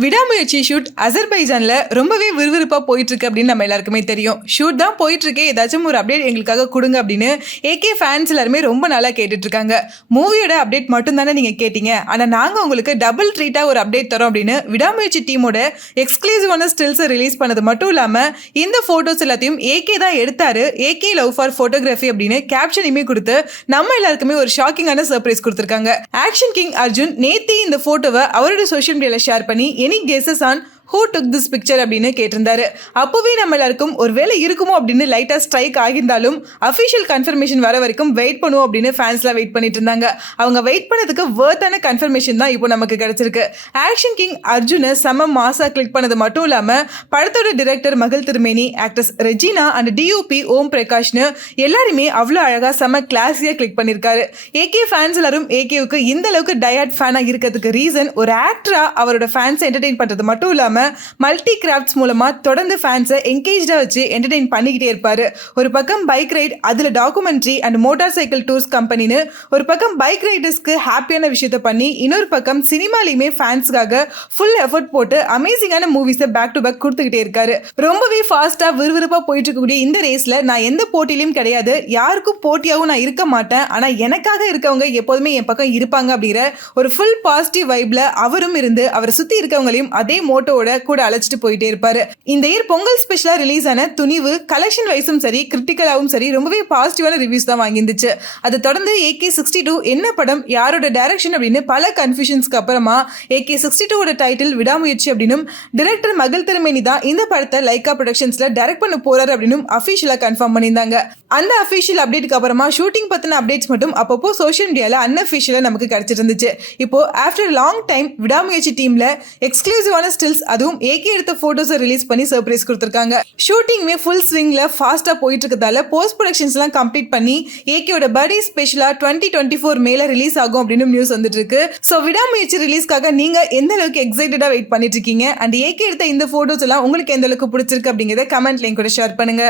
விடாமுயற்சி ஷூட் அசர்பைஜான்ல ரொம்பவே விறுவிறுப்பா போயிட்டு இருக்கு அப்படின்னு நம்ம எல்லாருக்குமே தெரியும். ஷூட் தான் போயிட்டு இருக்கு, ஏதாச்சும் ஒரு அப்டேட் எங்களுக்காக கொடுங்க அப்படின்னு ஏகே ஃபேன்ஸ் எல்லாருமே ரொம்ப நாளா கேட்டுட்டு இருக்காங்க. மூவியோட அப்டேட் மட்டும் தானே நீங்க கேட்டீங்க, ஆனா நாங்க உங்களுக்கு டபுள் ட்ரீட்டா ஒரு அப்டேட் தரோம் அப்படின்னு விடாமுயற்சி டீமோட எக்ஸ்க்ளூசிவான ஸ்டில்ஸை ரிலீஸ் பண்ணது மட்டும் இல்லாம இந்த போட்டோஸ் எல்லாத்தையும் ஏகே தான் எடுத்தாரு, ஏகே லவ் ஃபார் போட்டோகிராஃபி அப்படின்னு கேப்ஷனையுமே கொடுத்து நம்ம எல்லாருக்குமே ஒரு ஷாக்கிங்கான சர்ப்ரைஸ் கொடுத்திருக்காங்க. ஆக்ஷன் கிங் அர்ஜுன் நேத்தி இந்த போட்டோவை அவரோட சோஷியல் மீடியால ஷேர் பண்ணி any guesses on who took this picture அப்படின்னு கேட்டிருந்தாரு. அப்போவே நம்ம எல்லாருக்கும் ஒரு வேலை இருக்குமோ அப்படின்னு லைட்டா ஸ்ட்ரைக் ஆகியிருந்தாலும் அஃபிஷியல் கன்ஃபர்மேஷன் வர வரைக்கும் வெயிட் பண்ணுவோம் அப்படின்னு ஃபேன்ஸ்லாம் வெயிட் பண்ணிட்டு இருந்தாங்க. அவங்க வெயிட் பண்ணதுக்கு வர்த்தான கன்ஃபர்மேஷன் தான் இப்போ நமக்கு கிடைச்சிருக்கு. ஆக்ஷன் கிங் அர்ஜுனை செம மாசா கிளிக் பண்ணது மட்டும் இல்லாம படத்தோட டிரெக்டர் மகள் திருமேனி, ஆக்ட்ரஸ் ரெஜினா அண்ட் டிஓபி ஓம் பிரகாஷ்னு எல்லாருமே அவ்வளோ அழகா செம கிளாஸியா கிளிக் பண்ணியிருக்காரு. ஏகே ஃபேன்ஸ் எல்லாரும் ஏகேவுக்கு இந்த அளவுக்கு டயட் ஃபேனா இருக்கிறதுக்கு ரீசன் ஒரு ஆக்டரா அவரோட ஃபேன்ஸை என்டர்டெயின் பண்றது மட்டும் இல்லாம மல்டி கிராஃப்ட்ஸ் மூலமா தொடர்ந்து ஃபேன்ஸை என்கேஜ்டா வச்சு என்டர்டெயின் பண்ணிக்கிட்டே இருப்பாரு. ஒரு பக்கம் பைக் ரைட், அதுல documentary and motor cycle tours கம்பெனின்னு ஒரு பக்கம் பைக் ரைடர்ஸ்க்கு ஹாப்பியான விஷயத்த பண்ணி, இன்னொரு பக்கம் சினிமாலையுமே ஃபேன்ஸ்க்காக ஃபுல் எஃபர்ட் போட்டு அமேசிங்கான மூவிஸை பேக் டு பேக் கொடுத்துக்கிட்டே இருக்காரு. ரொம்பவே ஃபாஸ்டா விறுவிறுப்பா போயிட்டு இருக்கக்கூடிய இந்த ரேஸ்ல நான் எந்த போட்டியிலும் கிடையாது, யாருக்கும் போட்டியாகவும் நான் இருக்க மாட்டேன், ஆனா எனக்காக இருக்கவங்க எப்போதுமே என் பக்கம் இருப்பாங்க அப்படிங்கிற ஒரு ஃபுல் பாசிட்டிவ் வைப்ல அவரும் இருந்து அவரை சுத்தி இருக்கவங்களையும் அதே மோட்டோட கூட அழைச்சிட்டு போயிட்டே இருப்பாரு. இந்த இயர் பொங்கல் ஸ்பெஷலா ரிலீஸ் ஆன துணிவு கலெக்ஷன் வைஸும் சரி கிரிட்டிக்கலாவும் சரி ரொம்பவே பாசிட்டிவான ரிவ்யூஸ் தான் வாங்கியிருந்துச்சு. அதை தொடர்ந்து AK62 என்ன படம், யாரோட டைரக்ஷன் அப்படின்னு பல கன்ஃபியூஷன்ஸ்க்கு அப்புறமா AK62 டைட்டில் விடாமுயற்சி அப்படின்னும் டைரக்டர் மகள் திருமேனி தான் இந்த படத்தை லைகா ப்ரொடக்ஷன்ஸ்ல டைரக்ட் பண்ண போறாரு அப்படின்னு அஃபிஷியலா கன்ஃபார்ம் பண்ணியிருந்தாங்க. அந்த அஃபிஷியல் அப்டேட்டுக்கு அப்புறமா ஷூட்டிங் பத்தின அப்டேட்ஸ் மட்டும் அப்பப்போ சோஷியல் மீடியால அன்அஃபிஷியலா நமக்கு கிடைச்சிட்டு இருந்துச்சு. இப்போ ஆஃப்டர் லாங் டைம் விடாமுயற்சி டீம்ல எக்ஸ்க்ளூசிவான ஸ்டில்ஸ், அதுவும் ஏகே எடுத்த போட்டோஸை ரிலீஸ் பண்ணி சர்ப்ரைஸ் கொடுத்திருக்காங்க. ஷூட்டிங்மே ஃபுல் ஸ்விங்ல ஃபாஸ்டா போயிட்டு இருக்கதால போஸ்ட் ப்ரொடக்ஷன்ஸ்லாம் கம்ப்ளீட் பண்ணி ஏகேயோட பர்த்டே ஸ்பெஷலா 2024 மேல ரிலீஸ் ஆகும் அப்படின்னு நியூஸ் வந்துட்டு இருக்கு. ஸோ விடாமுயற்சி ரிலீஸ்க்காக நீங்க எந்த அளவுக்கு எக்ஸைட்டடா வெயிட் பண்ணிட்டு இருக்கீங்க அண்ட் ஏகே எடுத்த இந்த போட்டோஸ் எல்லாம் உங்களுக்கு எந்த அளவுக்கு பிடிச்சிருக்கு அப்படிங்கிறத கமெண்ட்ல கூட ஷேர் பண்ணுங்க.